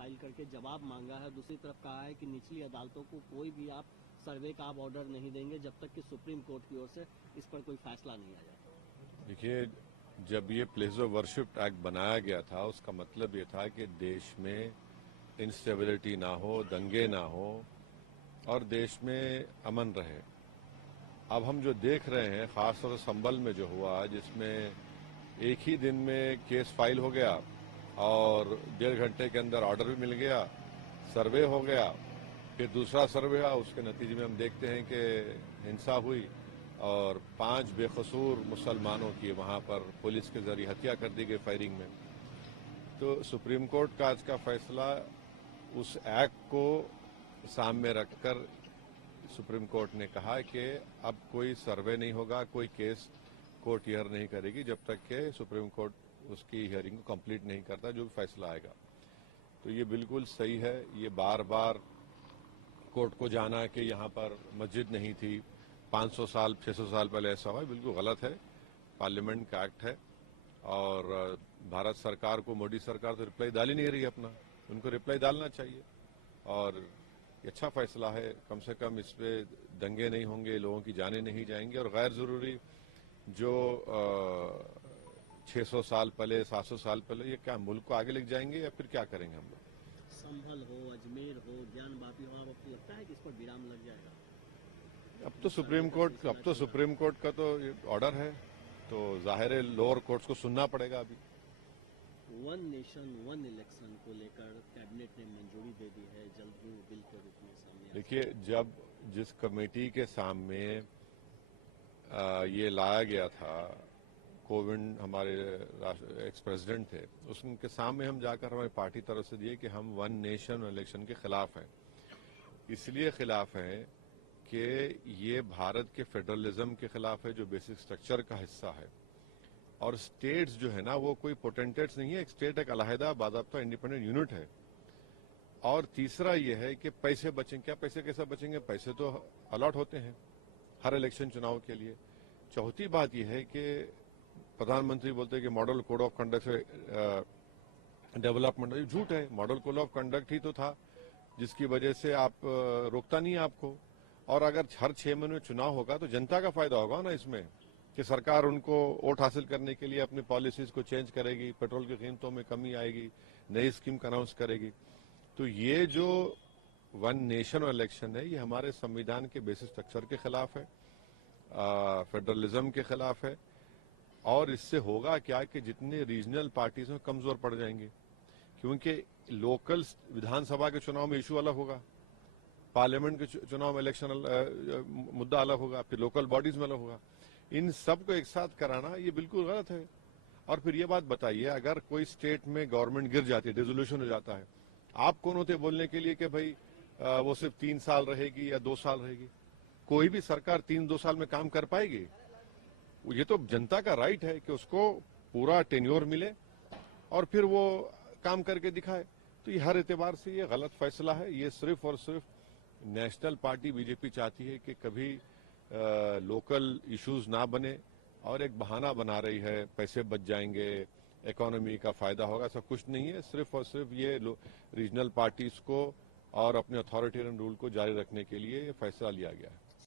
File करके जवाब मांगा है। दूसरी तरफ कहा है कि निचली अदालतों को कोई भी आप सर्वे का आप ऑर्डर नहीं देंगे जब तक कि सुप्रीम कोर्ट की ओर से इस पर कोई फैसला नहीं आ जाए। देखिए, जब ये प्लेस ऑफ वर्शिप एक्ट बनाया गया था उसका मतलब ये था कि देश में इंस्टेबिलिटी ना हो, दंगे ना हो और देश में अमन रहे। अब हम जो देख रहे हैं, खासतौर से संभल में जो हुआ, जिसमें एक ही दिन में केस फाइल हो गया और 1.5 घंटे के अंदर ऑर्डर भी मिल गया, सर्वे हो गया, फिर दूसरा सर्वे हुआ, उसके नतीजे में हम देखते हैं कि हिंसा हुई और 5 बेकसूर मुसलमानों की वहां पर पुलिस के जरिए हत्या कर दी गई फायरिंग में। तो सुप्रीम कोर्ट का आज का फैसला उस एक्ट को सामने रखकर सुप्रीम कोर्ट ने कहा कि अब कोई सर्वे नहीं होगा, कोई केस कोर्ट हियर नहीं करेगी जब तक कि सुप्रीम कोर्ट उसकी हियरिंग को कंप्लीट नहीं करता, जो भी फैसला आएगा। तो ये बिल्कुल सही है। ये बार बार कोर्ट को जाना कि यहाँ पर मस्जिद नहीं थी, 500 साल 600 साल पहले ऐसा हुआ, बिल्कुल गलत है। पार्लियामेंट का एक्ट है और भारत सरकार को, मोदी सरकार तो रिप्लाई डाल ही नहीं रही अपना, उनको रिप्लाई डालना चाहिए। और ये अच्छा फैसला है, कम से कम इस पे दंगे नहीं होंगे, लोगों की जानें नहीं जाएंगी और गैर जरूरी जो 600 साल पहले 700 साल पहले, ये क्या मुल्क को आगे लेके जाएंगे या फिर क्या करेंगे हम लोग? संभल हो, अजमेर हो, ज्ञानवापी हो, आपको लगता है कि इस पर विराम लग जाएगा? अब तो सुप्रीम कोर्ट का तो ऑर्डर है, तो जाहिर है लोअर कोर्ट्स को सुनना पड़ेगा। अभी वन नेशन वन इलेक्शन को लेकर कैबिनेट ने मंजूरी दे दी है, जल्द ही बिल के रूप में सामने। देखिए, जब जिस कमेटी के सामने ये लाया गया था, कोविंद हमारे एक्स प्रेसिडेंट थे, उसके सामने हम जाकर हमारी पार्टी तरफ से दिए कि हम वन नेशन इलेक्शन के खिलाफ हैं। इसलिए खिलाफ हैं कि ये भारत के फेडरलिज्म के खिलाफ है, जो बेसिक स्ट्रक्चर का हिस्सा है। और स्टेट्स जो है ना, वो कोई पोटेंटेट्स नहीं है। एक स्टेट एक अलहदा बाज़ाब्ता इंडिपेंडेंट यूनिट है। और तीसरा ये है कि पैसे बचेंगे क्या? पैसे कैसे बचेंगे? पैसे तो अलॉट होते हैं हर इलेक्शन चुनाव के लिए। चौथी बात यह है कि प्रधानमंत्री बोलते हैं कि मॉडल कोड ऑफ कंडक्ट से डेवलपमेंट, ये झूठ है। मॉडल कोड ऑफ कंडक्ट ही तो था जिसकी वजह से आप रोकता नहीं आपको। और अगर हर 6 महीने में चुनाव होगा तो जनता का फायदा होगा ना इसमें, कि सरकार उनको वोट हासिल करने के लिए अपनी पॉलिसीज को चेंज करेगी, पेट्रोल की कीमतों में कमी आएगी, नई स्कीम का अनाउंस करेगी। तो ये जो वन नेशन इलेक्शन है, ये हमारे संविधान के बेसिक स्ट्रक्चर के खिलाफ है, फेडरलिज्म के खिलाफ है। और इससे होगा क्या कि जितने रीजनल पार्टीज हैं कमजोर पड़ जाएंगे, क्योंकि लोकल विधानसभा के चुनाव में इशू अलग होगा, पार्लियामेंट के चुनाव में इलेक्शन मुद्दा अलग होगा, फिर लोकल बॉडीज में अलग होगा। इन सब को एक साथ कराना ये बिल्कुल गलत है। और फिर ये बात बताइए, अगर कोई स्टेट में गवर्नमेंट गिर जाती है, डिसोल्यूशन हो जाता है, आप कौन होते बोलने के लिए कि भाई वो सिर्फ 3 साल रहेगी या 2 साल रहेगी? कोई भी सरकार 3-2 साल में काम कर पाएगी? ये तो जनता का राइट है कि उसको पूरा टेन्योर मिले और फिर वो काम करके दिखाए। तो ये हर एतबार से ये गलत फैसला है। ये सिर्फ और सिर्फ नेशनल पार्टी बीजेपी चाहती है कि कभी लोकल इश्यूज ना बने और एक बहाना बना रही है, पैसे बच जाएंगे, इकोनॉमी का फायदा होगा। ऐसा कुछ नहीं है। सिर्फ और सिर्फ ये रीजनल पार्टीज को और अपने अथॉरिटेरियन रूल को जारी रखने के लिए ये फैसला लिया गया है।